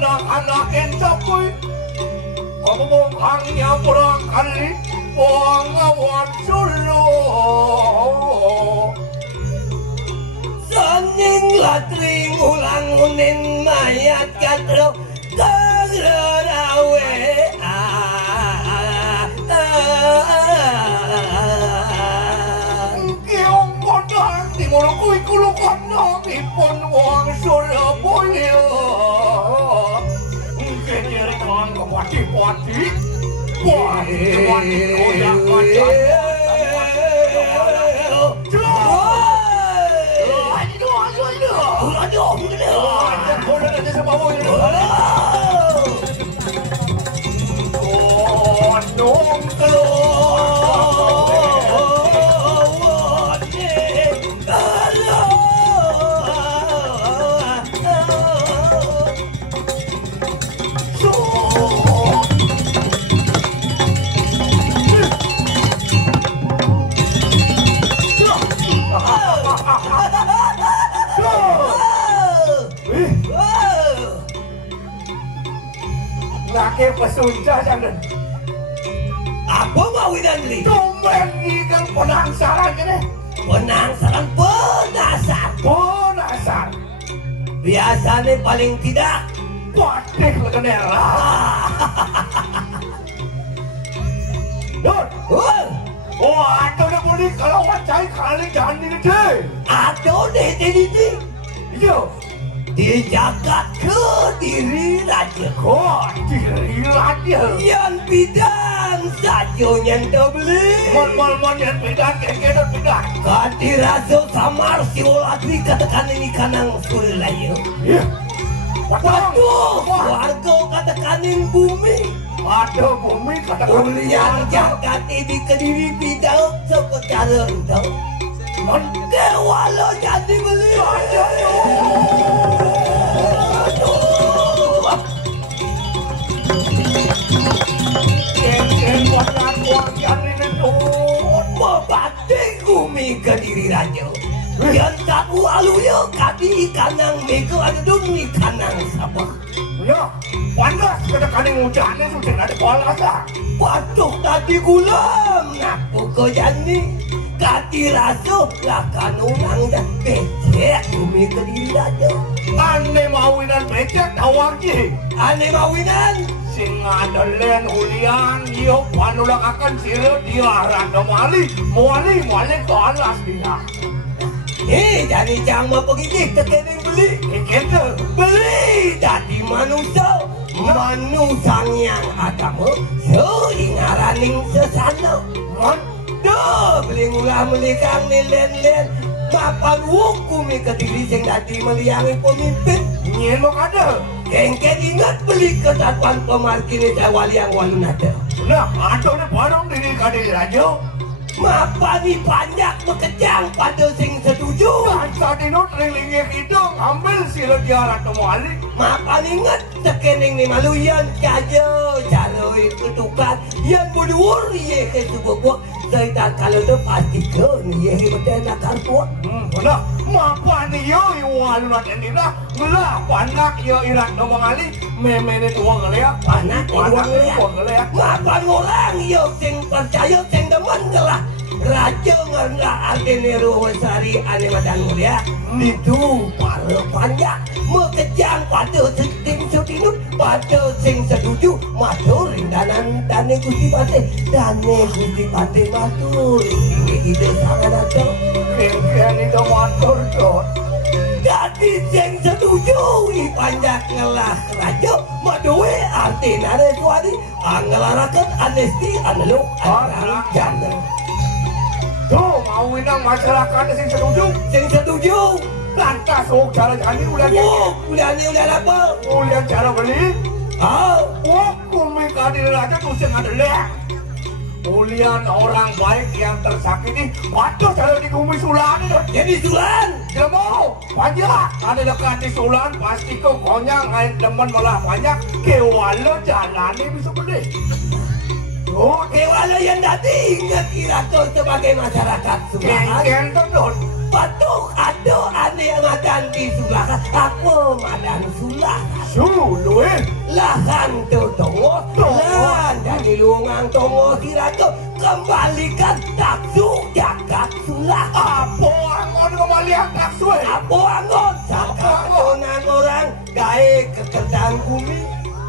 anak-anak encapoy ngomong hangnya barangkali wangawan solo saning latring ulang unin mayat katro kaglarawe kiong kodang timur kuy kulukan ipon wang solo boyo kenyeri kang kepati-pati wah koyak macam Laki pesunca jangan. Apa mau ini? Tumben ikan penangsaran kene. Penangsaran penasar. Penasar. Biasanya paling tidak patih legenera. Dor. Oh, atau udah boleh kalau wacai kali jangan gede. Atau deh ini. Iyo. Di jagat Kediri Raja Kediri Raja yang bidang sajo nyento beli mon yang bidang kena bidang Kediri Raja samar si ulatri katakan ini kanang sulayo waduh warga katakan ini bumi waduh bumi katakan yang jagat di Kediri bidang seperti itu mendewa lo jadi beli Babating gumi Kediri Raja yang tahu alunya kadi kanang mego adung ni kanang sabah ya panas kada kanang hujannya sudah ada polasa batuk tadi gulam ngaku ko jani kadi raso lakan unang dah becek gumi Kediri Raja ane mawinan becek tawargi ane mawinan sing adelen ulian yo panulang akan sira dia rada mali ke alas dia jadi jangan pergi ke kening beli kita beli jadi manusia yang agama so ingaraning sesana do beli ngulah melikang nilen kapan hukum Kediri sing dadi meliangi pemimpin nyen mau kada kengke ingat beli kesatuan pemarkir wali yang walun ada nah ada barang diri Kediri Raja mapani banyak bekejang pada sing setuju tadi not rilingnya hidung ambil sila diarat wali mapani ingat sekening ni maluyan kajo jalo itu tukar yang berdua ye ke sebuah Zaitan kalau tu pasti ke ni ye betul nak kartu nah mapani yo walun ada ni lah belah panak yo irat domang ali memene tuang gelea panak tuang gelea mapan orang yo sing percaya sing demen lah Raja ngerna artene Ruhsari ane madan mulia itu para panjang mekejang pada sing setinut pada sing setuju matur rindanan dane Gusti Patih dane Gusti Patih matur ini ide sangat ada kengkian itu matur dot jadi sing setuju panjang ngelah raja maduwe artene Ruhsari angelarakan anesti aneluk arang janda tuh mau inang masyarakat sing setuju lantas jalan ini udah apa cara beli kumi Kediri Raja tuh sing ada leh Ulian orang baik yang tersakiti, waduh kalau di Umi Sulan itu. Jadi Sulan, dia mau banyak. Ada dekat di Sulan, pasti kau konyang, air demen malah banyak. Kewala jalan ini bisa beli. Oh, kewala yang tadi ingat kira kau sebagai masyarakat Sulan. Kengkeng tuh, waduh, aduh, aneh madan di Sulan. Aku madan Sulan. Suluin, lahan tuh tongo, lan dari lungang tongo kira-kira kembalikan taksu jagat Sulah. Apa angon kembalikan taksu? Apa angon? Sakatonang orang gae kekerjaan bumi.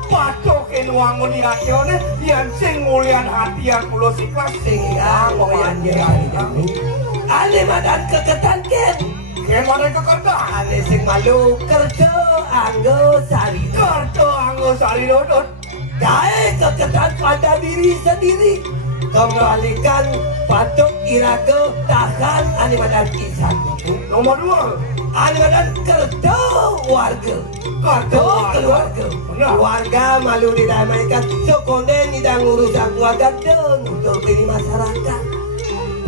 Patokin wangun di hatione, yang sing mulian hati yang kulo siklas sing yang ini. Ane madan kekerjaan ken. Kemana kekerja? Ane sing malu kerja anggo sari. Kerja anggo sari dodot. Gae kekerjaan pada diri sendiri. Kembalikan patok iraga tahan ane madan kisah. Nomor 2. Ane madan kerja warga. Kerja keluarga. Keluarga malu didamaikan. Sokonden tidak ngurusan keluarga dan untuk diri masyarakat.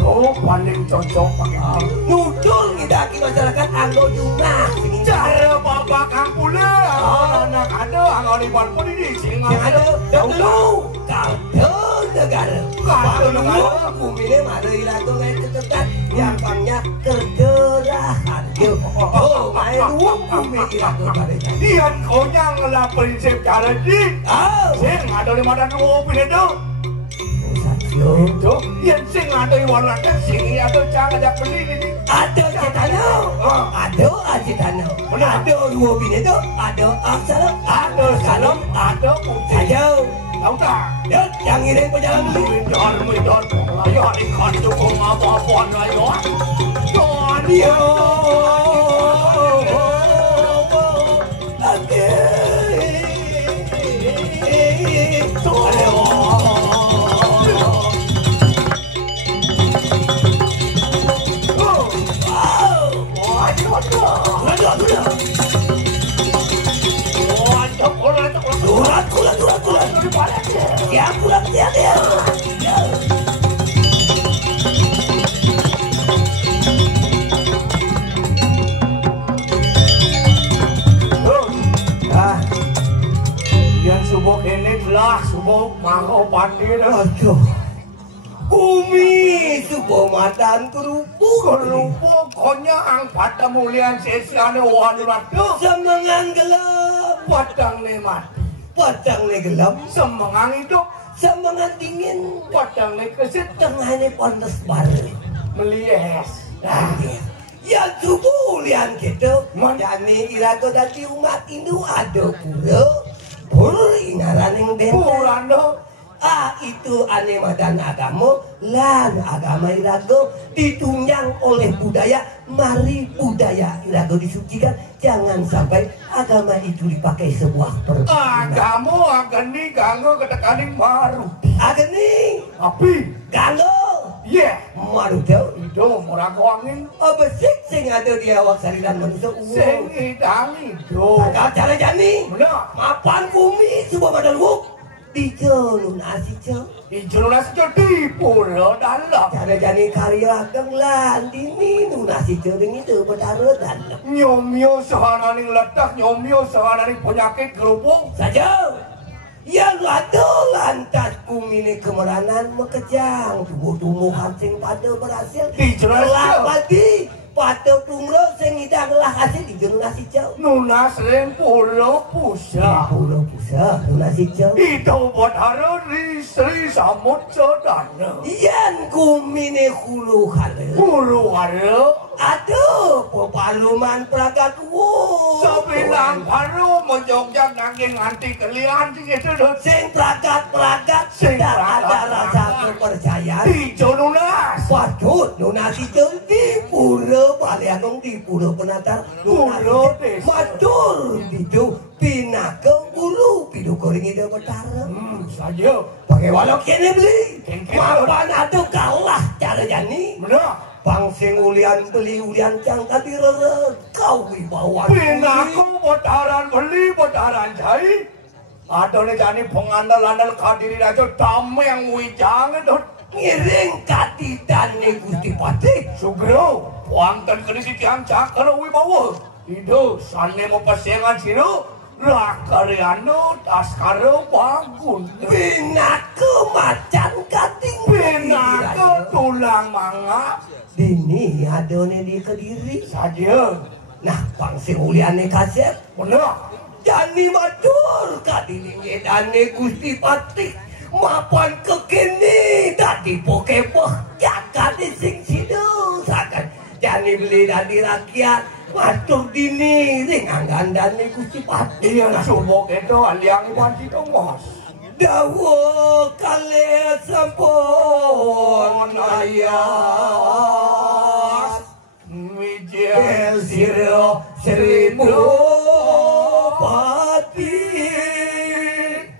Oh, paling cocok pakai nudul ngidaki masyarakat anggo jumlah cara bapak kampule anak ada anggo ribuan pun ini singa ada dulu kartu negara kumine mara ilato ngai ketetan yang banyak kerjerahan oh main uang kumine ilato pada dian konyang lah prinsip cara di sing ada di mana dulu pinedo itu yang sing ada di warna sing atau jangan ajak beli ini ada cetano ada cetano ada dua bini itu ada salam ada putih ayo tahu tak ya yang ini pejalan beli midor ayo hari kan dukung apa-apa ayo dia ya pulang dia yang subuh ini telah subuh mau pati dah Umi subuh madan kerupuk konya ang pada mulian sesiane wadurat semangan gelap padang lemat padang le gelap semangan hidup semangan dingin padang le kesit tengahnya panas baru melies ya subuh lian gitu madani irago dati umat Hindu ada pura inaran yang bentang itu aneh madan agama lan agama irago ditunjang oleh budaya mari budaya irago disucikan jangan sampai agama itu dipakai sebuah perbuatan agama agani ganggu ketekaning baru agani api ganggu iya maru tau itu murako angin besik sing ada di awak sariran manusia sing idang itu cara jani mapan bumi sebuah badan wuk Ijo lunasi jo di pulau dalam cara jani karya ageng lan dini lunasi jo ring itu betara dalam nyomyo sehananing letak nyomyo sehananing penyakit kerupuk saja ya lado lantas kumine kemeranan mekejang tubuh-tubuhan sing pada berhasil lapati pada tungro sing idang lah hasil di lunasi jo nunas ring pulau pusat lunasi jo itu betara Sri Samudra Dana iyan kumine hulu hara aduh pepaluman pragat sebilang paru menjogja nanging nganti kelian sing pragat sing ada rasa kepercayaan ijo lunas waduh lunas ijo di pura balianong di pura penatar pura desa matur itu pinaka bulu pidu koring itu betara saja pakai walok kene beli mapan aduh kalah cara jani Pangsing ulian beli ulian cang tadi kau wibawa pinaku botaran beli botaran jai ada nih jani pengandal-andal kadiri raja tamu yang wijang itu ngiring katidane Gusti Patih Sugro wonten keris tiyang cakra wibawa ido sane mapasengan sira rakaryano taskara bangun binaka macan kating binaka tulang manga dini adone di Kediri saja nah pangsi uliane kaset bener jani matur kadini ngedane Gusti Patih mapan kekini tadi pokebah jakane sing sido sakan jani beli dari rakyat matur dini ring anggandane Gusti Patih ya sumo kedo aliang wanci mas dawa kale sampun ayas wijaya siro seribu Patih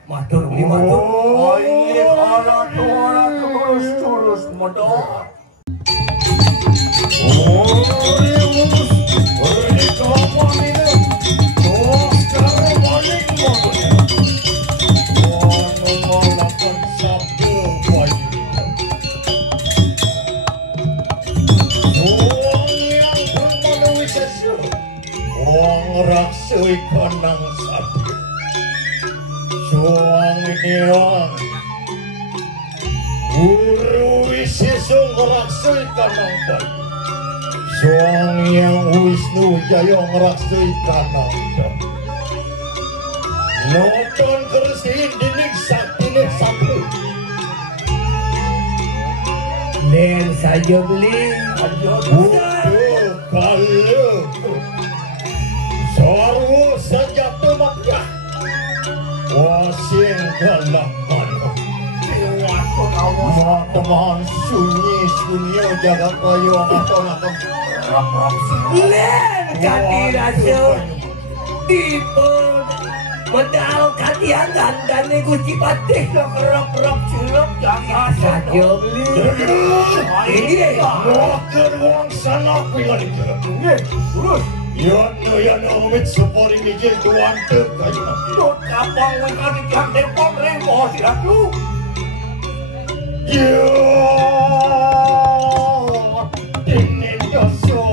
matur beli matur oh ini orang terus modal raksui kanang sadir suang niang guru wisisung raksui kanang bayi suang yang Wisnu Jaya raksui kanang bayi nonton kersin dinik saktinik satu dan saja beli aja kalau Sarwo senjata makrah wasing galapan Makaman sunyi jaga kayu akan len kadirasa dipun medal katiangan dan Gusti Patih kerap-kerap cilok jangan saja beli ini deh makan uang sana pilih terus Yan omit supori mijil tuan kayu dot kapang wengkali tiang depon rembo tidak lu Yo ini dosa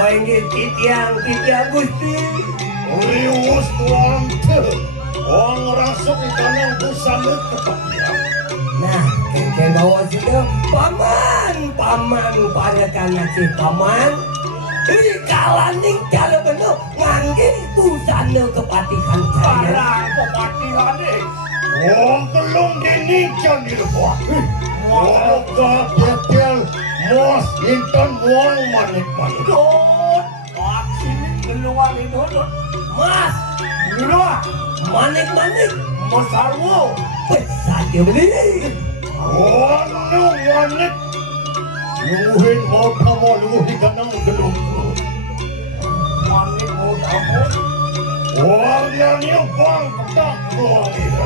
oh ini titiang Gusti Riwus tuan te Wang rasuk ikanang busana kepakiran nah kengkeng bawa sini paman pada kanan si paman kalaning kalau bener ngangge busana kepatihan saya kepatihan Wang kelung dinikan di lepas Wang ketel Mos intan wang manik-manik Dot sini keluar itu mas keluar manik-manik mas Sarwo saja beli Wang manik Luhin mau kamu luhi kanang gelung manik mau kamu warnanya bang tak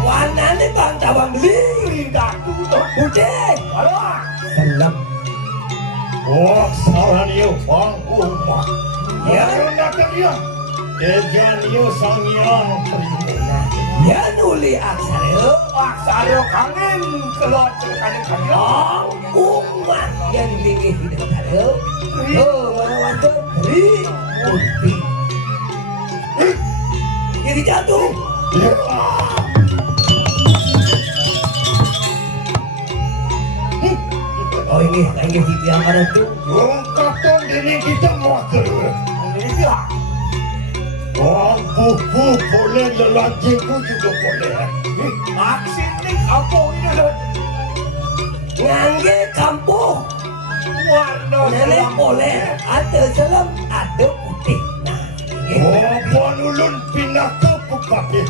warnanya bang tabang beli datu putih selap wah sarannya bang umat ya datang ya dejannya sangyang terima ya nuli aksara kangen kelot kangen umat yang tinggi di dekat mana waktu beri putih jadi jatuh oh ini yang ada tuh kapan ini kita mau keluar buku boleh lelakiku juga boleh maksud nih kampungnya ngangge kampung warna nenek boleh ada selam ada putih Puan ulun pindah ke Bupati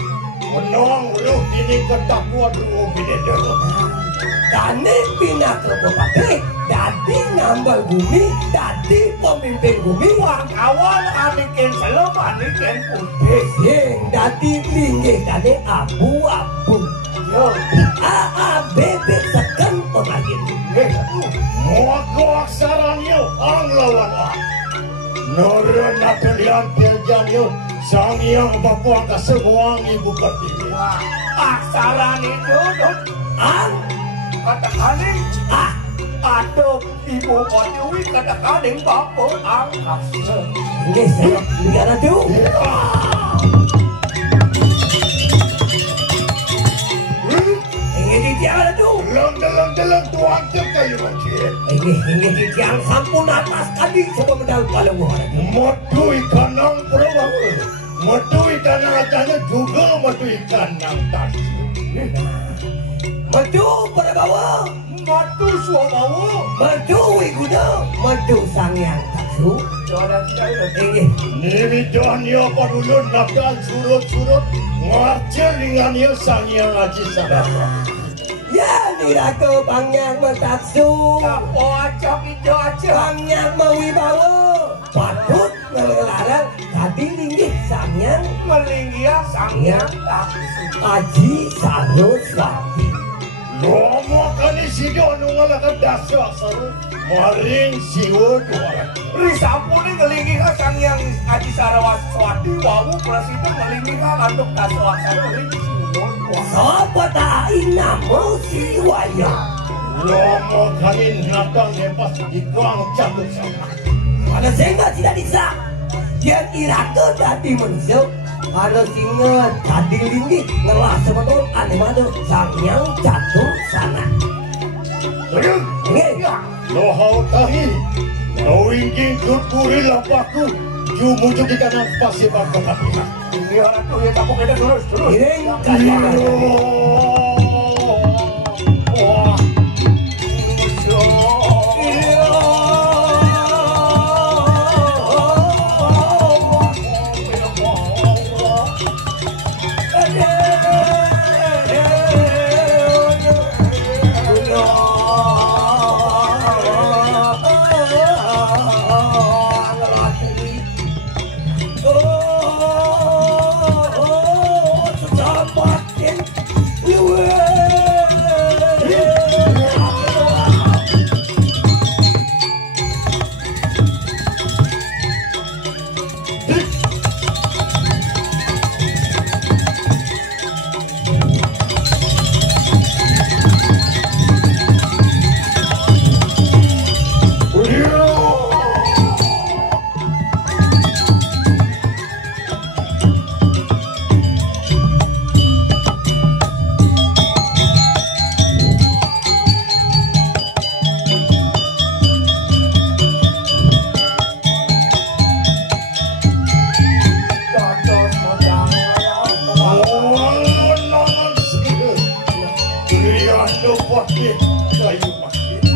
menang lu ini ketakwa dulu bidadari Tani pindah ke bupati, dadi nambal bumi, dadi pemimpin bumi. Kawan anikin selop anikin putih. Yang dadi linggih tadi abu-abu. Yo, AABB sekan penagih. Mogo aksaranyo ang lawan ah. Nora napilihan piljanyo sang yang bapuang kasemuang ibu pertiwi. Aksaran itu ang Katakaning aduh ibu pertiwi katakaning bapuang ang kasar. Ini saya lihat itu. Ini di tiang itu. Dalam tuan kayu macam. Ini di tiang sampun atas kali coba medal paling muara. Matu ikan nang perahu. Matu ikan nang atasnya juga matu ikan nang tas. Madu pada bawah. Matu suamamu. Madu iguda. Madu sangyang taksu. Ini. Nimi doannya padulun nakal surut-surut. Marcel dengannya sang yang aji sabar. Ya niraku pangyang bertaksu. Oh acap itu acap. Pangyang mawibawa. Patut ngelarang tadi linggih sangyang Melinggia sang yang taksu. Aji Saraswati. Lomo kani si Jono ngalakan dasar saru. Maring siwo dua. Risampuni ngelingi ka sang yang Aji Saraswati wawu presiden ngelingi ka untuk dasar saru. Sapa tain namo si waya. Lomo kani natang lepas ikang cabut sama. Mana sehingga tidak bisa. Dia iraku tadi manusia. Harus ingat tadi linggih ngelah sebetul aneh madu sangyang jatuh sana. Ini. Lohau tahi, nawingging tuturi lapaku, jumujuk di kanan pasir bakal. Ini orang tu yang takut kita terus. Ini kajian. Wah,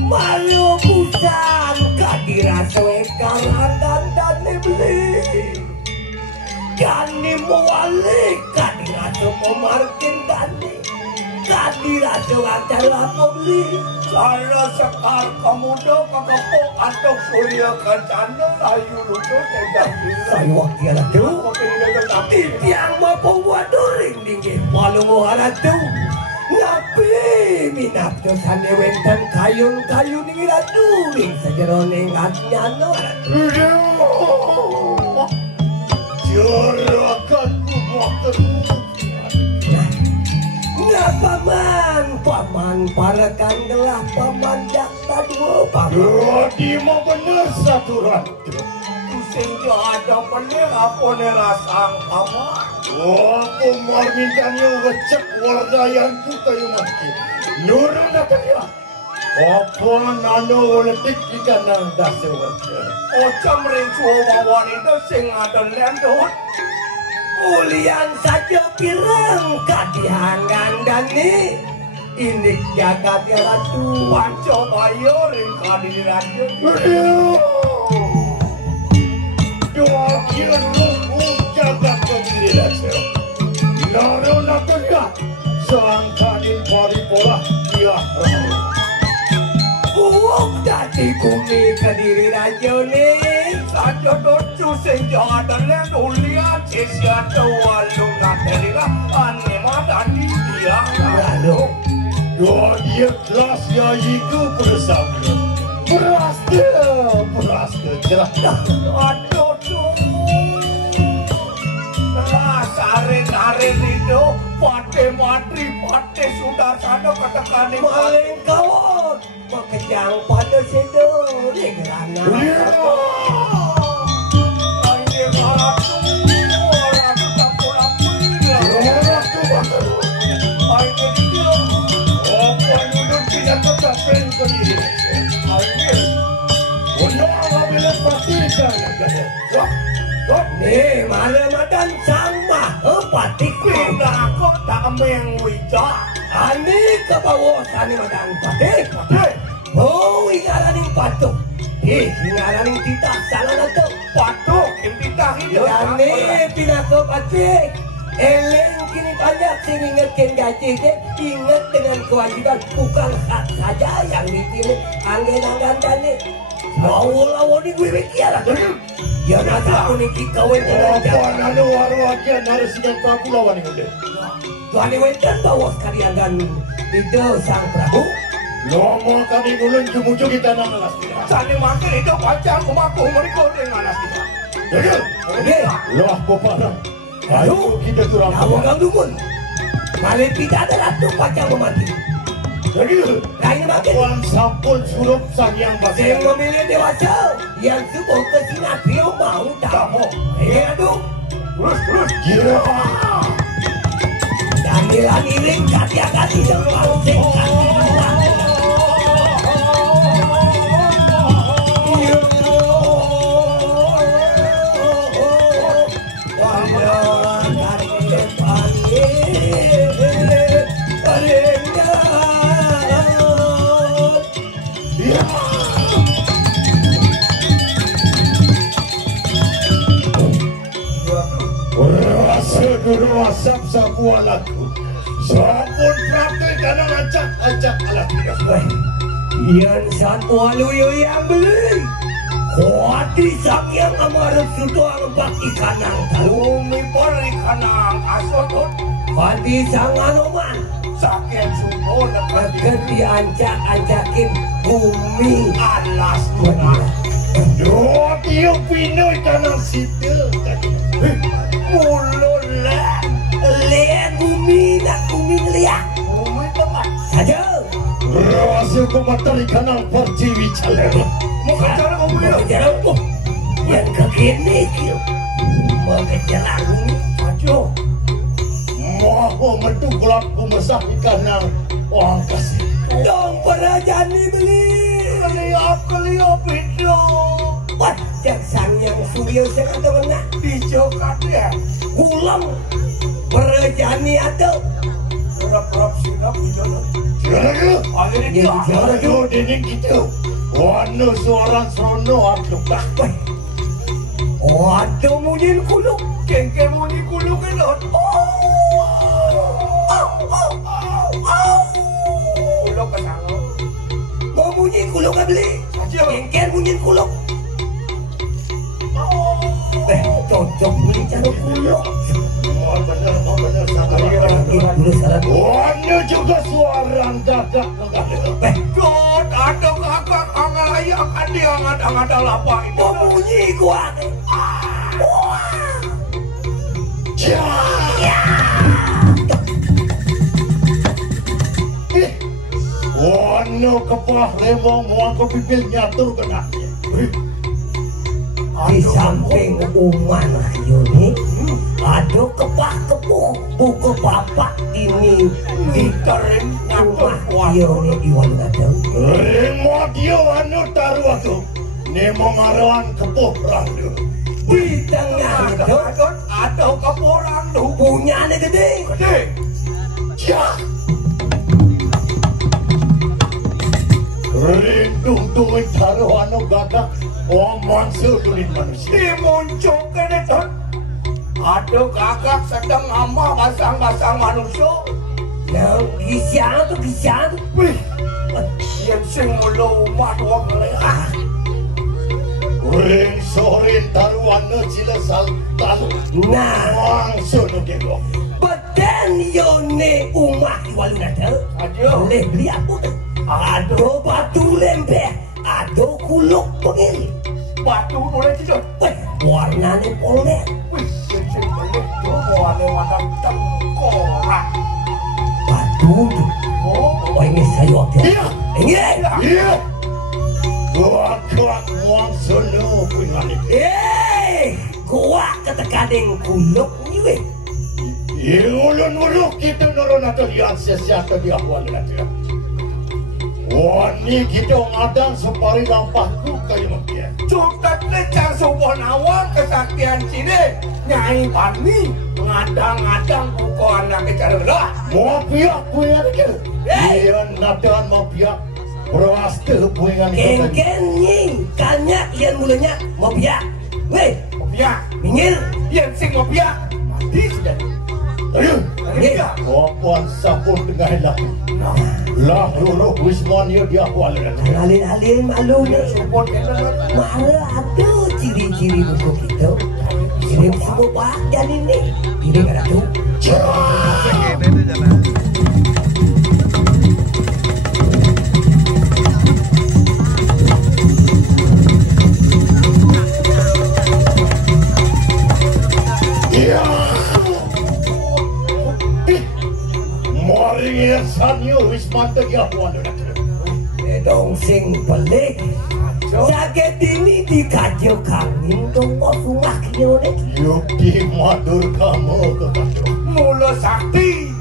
Malu busan kadiraswe karandan dan beli. Gani muali kadiraso pemarkin dani. Kadiraso acara pembeli. Cara sekar kamudo kakapo atok surya kancana layu lucu tidak bila. Saya waktu ada tu. Tiang mampu buat during dingin. Walau muara tu. Ngapi minap tu sane wenten kayun-kayun ngira during sejeroning atnya no. Jarakan kumakan. Paman parakan gelah paman jakta dua paman. Jadi mau bener satu ratu. Pusing jo ada bener apa ne rasang paman. Aku mau mintanya ngecek wargayanku kayu mati. Nurun akan ya. Apa nano oletik di kanan dasar wajar. Ocam rincu wawan itu sing ada lendut. Ulian saja pirang kadihangan dani. Ini jagat ya ratu. Panco bayo ring kadirannya. Doa kian luku jagat kediri dasar. Nurun akan ya. Sang kadin pari pola dia. Bumi Kediri Raja nih saja docu senjata ulian sesiata walung naterila anima tadi dia lalu dia kelas ya itu bersama Peraste jelas aduh tuh sare itu pate matri pate sudah sana katakan maling kawat makejang pada sedor gerana nih malam sama patik pindah kota ameng wija ani kebawasan madan patik oh ingaraning patuk ingaraning tita salah nato patuk tita hidup yani pinako patik eleng kini banyak sing ingatkan gaji ingat dengan kewajiban bukan hak saja yang dipilih angin-angin tani awal-awal di gue bikiran ya nata kuning kawin dengan apa nado warwakian harus sedang Prabu lawan ini Tuhan Iwetan bawa sekalian dan itu sang Prabu Lomo kami ngulun jumuju kita nang Alastina sani makin itu pacang kumaku mereka dengan Alastina jadi loh bapak ayo kita turang Nawang dukun malah tidak ada ratu pacang memati jadi lain makin Tuan sampun surup sang yang saya memilih dewasa yang sebuah kesinatrio mau tak mau aduh terus gila dan iring kati-kati dan pancing Guru asap sabuah lagu sampun praktek karena acak-acak alat tidak yang satu aluyo yang beli kuati sang yang amarut sudah ngempak ikanang bumi peri kanang asotut kuati sang anoman sakit sumur akan diancak-ancakin bumi alas tengah doa tiup pinoy kanang sipil mulut lihat bumi nak bumi ngeliat bumi tempat saja hasil komentar kanal perciwi calem mau kejar kamu mau ini kejar apa yang kekini mau kejar bumi ajo mau metu gelap pemesah kanal orang kasih dong perajani beli keliap itu wah jaksang yang suyo saya kata mana dijokat ya ulang perajani atau berapa sinap dijokat akhirnya dia akhirnya dinding gitu wano seorang sono aduk tak waduh munyin kuluk kengke muni kuluk elot kuluk kesana mau munyin kuluk gak beli kengken munyin kuluk cocok beli cara kuluk bener salah wano juga suara gagak God ada kakak angalayak ada angad apa itu mau bunyi kuat wano kepah lemong wangko pipil nyatur kena di samping uman ayo nih ada kepah kepuh buku bapak ini diterim nyatur ayo nih iwan ada lemong dia wano taruh aku nemo marawan kepuh randu di tengah itu ada kepuh randu punya nih gede Rindung tungin taruh anu gagak omong seulin manusia dimunculkan itu ada gagak sedang ama basang-basang manusia yang gisian tuh wih Yang sing mulu umat wong leah. Ring sorin taruana cila saltan. Nah, langsung kego. beten yone umah waluna tu. Aduh. Boleh beli apa tu? Ada batu lempeh, ada kuluk pengil. Batu boleh tidak? Warna ni poleh. Wih, sing boleh tu warna macam tengkorak. Batu tu. Oh, ini saya tu. Iya. Ini. Iya. Kuat muang solo punya ni. Kuat kata kadang kuluk ni weh. Ulun kita nurun atau lihat sesuatu di awal nanti. Wah ni kita ngadang separi lampahku kayu makia. Cukup lecang sebuah nawang kesaktian cine. Nyai Pani ngadang-ngadang buku anak kecara lah. Mau pihak punya ni ke? Dia nadaan mau pihak. Berwasta punya ni. Ken ni kanyak yang mulanya mau biak. Weh, Mau pihak. minggir. Yang sing mau pihak mati sudah. Ayo, kau puan sapun tengah lah. Lah lulu wisman dia awal nanti. Alin-alin malu ni. Support kita. Mana ada ciri-ciri buku kita. Kirim semua pak dan ini. Ini ada tu. Maring sanyo wisman dia awal nanti. Dong sing pelik. Sakit ini dikajo kami untuk rumah kio ni. Yuk di madur kamu kekajo. Mula sakti.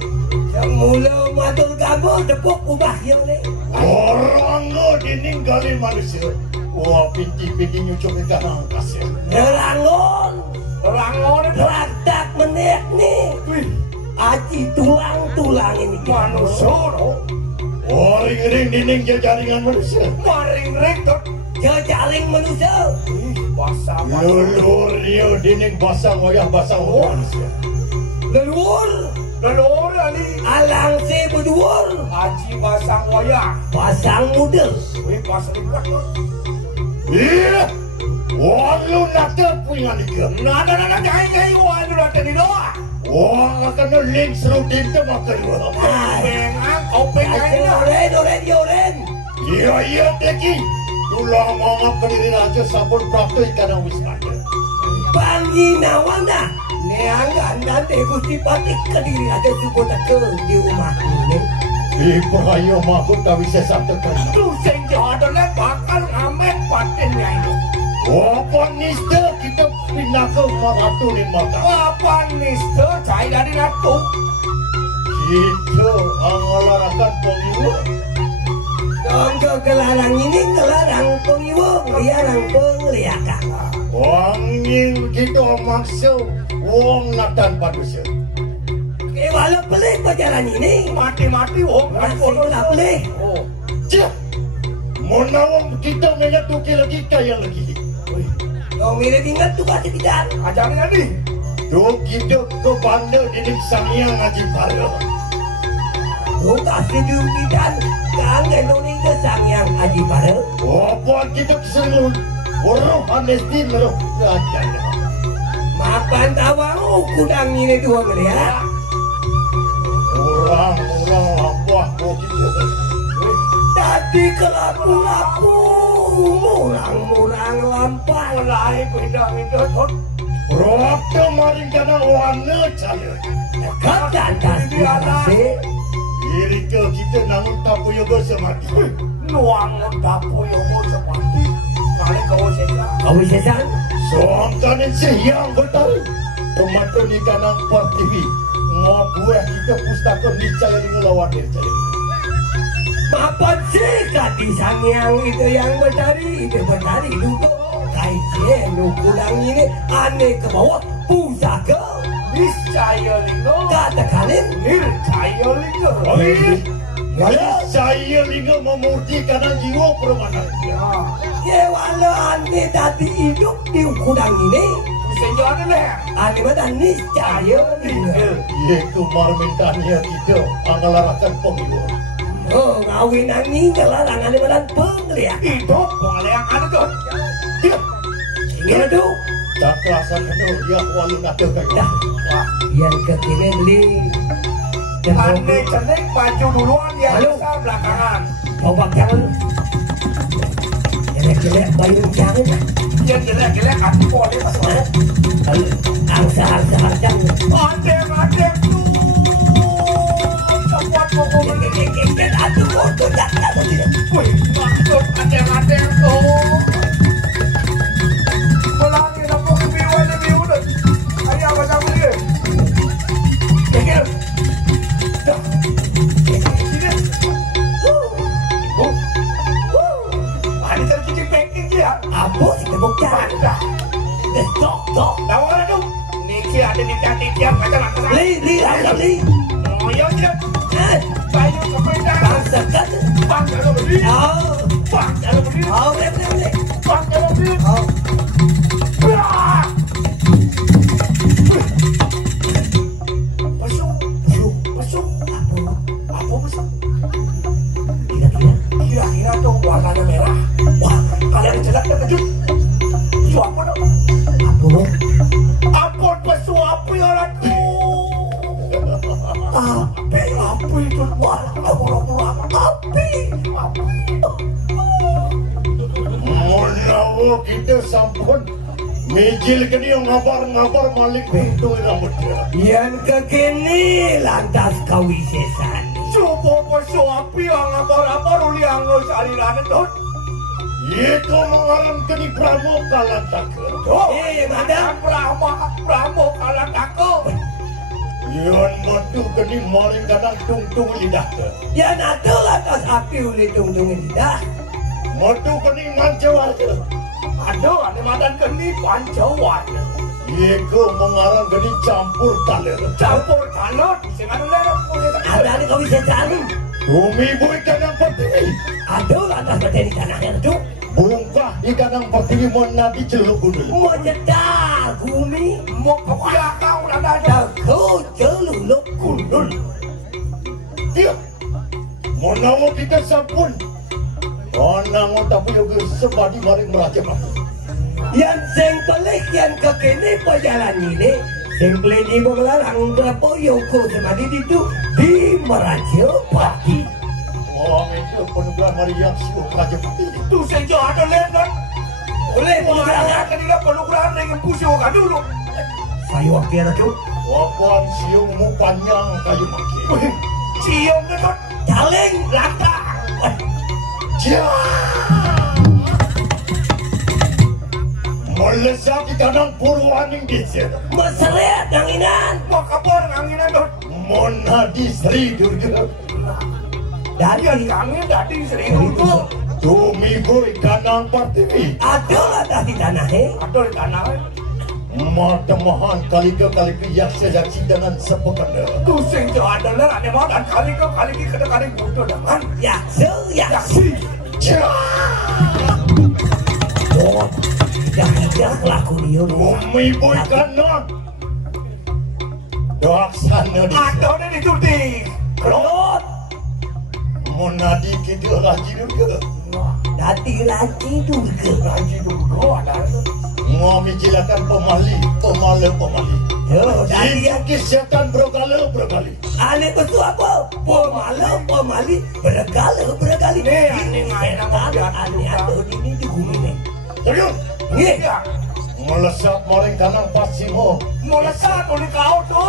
Yang mula matul kamu tepuk rumah kio ni. Orang no dininggali manusia. Wah pinti-pinti nyucuk ke kanan kasih. Nerangon. Rangon Praktek menek ni. Wih. Aji tulang-tulang ini. Manusia no. Ring-ring dinding jaringan manusia. Ring-ring tu. Jejaring manusia. Basah lulur dia dinding basah wayah basah manusia. Leluhur. Lulur ali. Alang si berduur. Haji basah wayah. Pasang muda. Wih basah lingkat tu. Iya. Walu nata punya ni ke? Nada jangan walu nata ni doa. Wah akan link seru dinta makan dua. Kau pengen Oren. Iya teki. Tulang mangap kediri aja sabun praktek ikan wisman. Pangi nawanda. Neanggan dan Gusti Patik kediri aja cukup tak di rumah ini. Di perhayo mahkut tak bisa satu kena. Tu sing jodohnya bakal ngamet patennya itu. Apa nista kita pindah ke Ratu Lima Tahun. Apa nista cai dari Ratu. Kita angalarakan pengiwa. Dong kelarang ini ngelarang pengiwong, liarang pengliakan. Wangin kita maksa wong natan padusia. Walau pelik pacaran ini. Mati-mati wong. Masih tak pelik. Oh. Cik. Monawang kita menyatuki lagi kaya lagi. Dong mirip ingat tu pasti tidak. Ajarin ni. Dong kita ke bandar di Sangyang Haji Paro. Dong kasih diupitan. Kangen dong ni ke Sangyang Haji Paro. Apa kita keseluruh. Orang amnesti meruh belajar. Mapan tawang kudang ini dua melihat. Orang lampah kau kita. Tadi kelapu-lapu. Murang-murang lampah. Mulai beda-beda kot. Rokta maring kana warna cahaya. Kapan tas biasa? Diri ke kita nangun tapu yoga semati. Nuang tapu yoga semati. Kali kau sesan. Kau sesan? Soangkan siang bertari. Tomato ni kanang per TV. Buah kita pustaka niscaya dengan lawan dia. Mapan sih kati Sangyang itu yang bertari dulu. Kaitnya nukulang ini aneh ke bawah pusaka. Niscaya linggo. Katakan niscaya linggo. Niscaya linggo memurtikan jiwa permanen. Ya walau aneh tadi hidup di ukuran ini. Senjata leh. Aneh badan niscaya linggo. Ia kemar mintanya kita angalarakan pemilu. Oh, ngawinan ni ngelarangan di badan pengliak. Itu pengliak anu tuh. Dia. Ini tuh. Tak kelasan anu dia walu nakel kayak. Dah. Wah, yang ke kiri beli. Aneh cenek maju duluan ya besar belakangan. Bawa jangan. Jelek-jelek bayu jangan. Yang jelek-jelek aku boleh masuk. Angsa harjang. Adem tuh. Cepat pokok aduh bodoh jatah tadi. Wih, maksud adem tuh. Melangi lapuk biwa ni biu dah. Ayah macam ni. Pikir. Dah. Sini. Ada cara cuci packing dia. Apa sih kebuk jalan? Tok. Tahu kan tu? Niki ada nikah macam apa? Li. Oh, ya tidak. Eh, Saya kepada bangsa kan? bang kalau beli. Oh, Bang kalau beli. boleh. Bang kalau beli. Oh, Pasuk. Apa pasuk? kira-kira. Kira-kira tu warnanya merah. Wah, kalau jelek terkejut. Pasuk apa tu? Apa? Ampun pasuk apa orang tu? Api itu malah api. Menawa kita sampun mijil kini yang ngabar malik pintu rambut dia. Yang kekini lantas kawisesan. Coba pasuk api yang ngabar uli anggo saliran itu. Itu mengarang kini pramuka lantaka. Madam. Pramuka lantaka. Yon matu kini maling kadang tung lidah ke. Ya nado lantas api uli tungtungin lidah. Matu kini mancawan ke. Aduh, ane madan kini pancawan. Iku mengarang kini campur taler. Sing anu lerok. Ada ni kawisesan. Bumi bui kadang pertiwi. Aduh lantas berdiri tanahnya itu. Bungkah ikan yang pertiwi mau nabi celuk gundul. Mau jedar bumi. Mau kepiak kau lah ada. Kau celuluk gundul. Dia. Mau nawa kita sampun. Orang tapi juga sebadi mari meraja aku. Yang sing pelik yang kekini perjalanan ini. Sing pelini melarang berapa yoko semadi itu di Meraja Pati. Orang itu penugasan mari yang siu meraja pati. Itu saja ada lenan. Boleh Orang ketika penugasan dengan pusing kan dulu. Saya wakil tu. Wapan siungmu panjang kayu maki. Siung dekat. Jaling lata. Melesat di tanah purwaning desa. Meseret anginan. Mau kapor anginan dot. Mona di Sri Durga. Dari angin dari Sri Durga. Tumi boy kanang partiwi. ada di tanah Ada di tanah. Matemahan kali yang saya dengan sepekanda. Tu sing jo adalah ada madan kali kada butuh dengan. Ya Si. Oh, tidak laku dia. Tumi boy kanang. Doaksana di. Ada ni tu di. Kelot. Monadi kita lagi juga. Dati lagi juga. Lagi juga ada. Ngomong jilakan pemali. Yo, dari Dia kesehatan berkali. aneh betul apa? Pemali berkali. Ni aneh main nama dia. Aneh atau ini di bumi ni. Serius? Iya. Melesat maring kanang pasimo. Melesat oleh kau tu.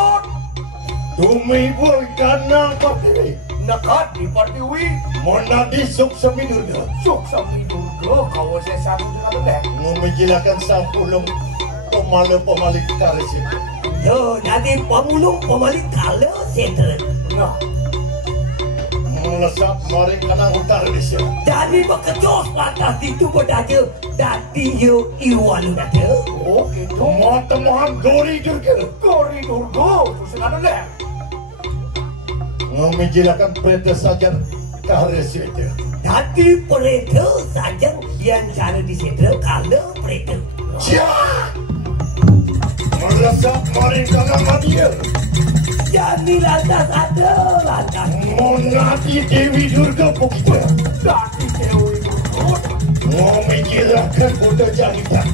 Tumi boy kanang partiwi. Nakat di partiwi. Monadi suk semidurga. Kau saya satu dengan lelak. Memenjilakan sampulung pemali karis itu. Yo, nanti pemulung pemali kalau settle. Nah. Melesat maring kanang utara desa. Jadi bekecos lantas itu berdaja. Dati yo iwalu daja. Oh gitu. Matemahan Gori Durga. Terus dengan lelak. Memenjilakan perintah saja karis itu. Dati pereta saja yang cara disettle kalau pereta. Siap. Melesak maring kanang dia. Jadi lantas ada lantas. Monati Dewi Durga pokoknya. Dati Dewi Durga. Memikirkan budak jahitan,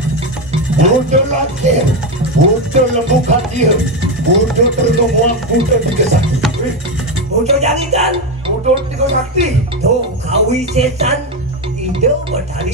budak laki, budak lembut hati, budak terlemuak, budak tiga sakti. Budak jaritan. Budak tiga sakti. Tuh kawi setan. Tidak bertali.